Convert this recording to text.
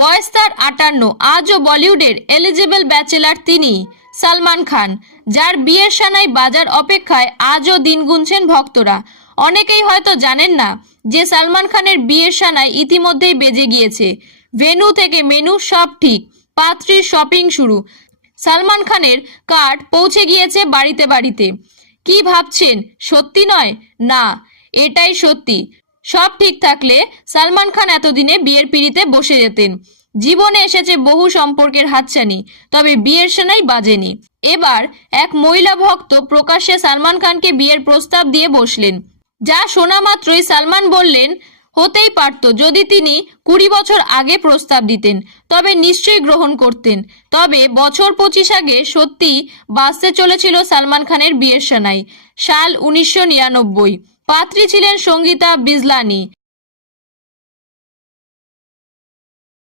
বয়স তার 58, আজও বলিউডের এলিজেবল ব্যাচেলার তিনি সালমান খান, যার বিয়ের সানাই বাজার অপেক্ষায় আজও দিন গুনছেন ভক্তরা। অনেকেই হয়তো জানেন না যে সালমান খানের বিয়ের সানাই ইতিমধ্যেই বেজে গিয়েছে। ভেন্যু থেকে মেনু সব ঠিক, পাত্রীর শপিং শুরু, সালমান খানের কার্ড পৌঁছে গিয়েছে বাড়িতে বাড়িতে। কি ভাবছেন সত্যি নয়? না, এটাই সত্যি। সব ঠিক থাকলে সালমান খান এতদিনে বিয়ের পিঁড়িতে বসে যেতেন। জীবনে এসেছে বহু সম্পর্কের হাতছানি, তবে বিয়ের সানাই বাজেনি। এবার এক মহিলা ভক্ত প্রকাশ্যে সালমান খানকে বিয়ের প্রস্তাব দিয়ে বসলেন, যা শোনা মাত্রই সালমান বললেন হতেই পারত যদি তিনি 20 বছর আগে প্রস্তাব দিতেন, তবে নিশ্চয়ই গ্রহণ করতেন। তবে বছর 25 আগে সত্যি বাজতে চলেছিল সালমান খানের বিয়ের সানাই। সাল 1999। পাত্রী ছিলেন সঙ্গীতা বিজলানি।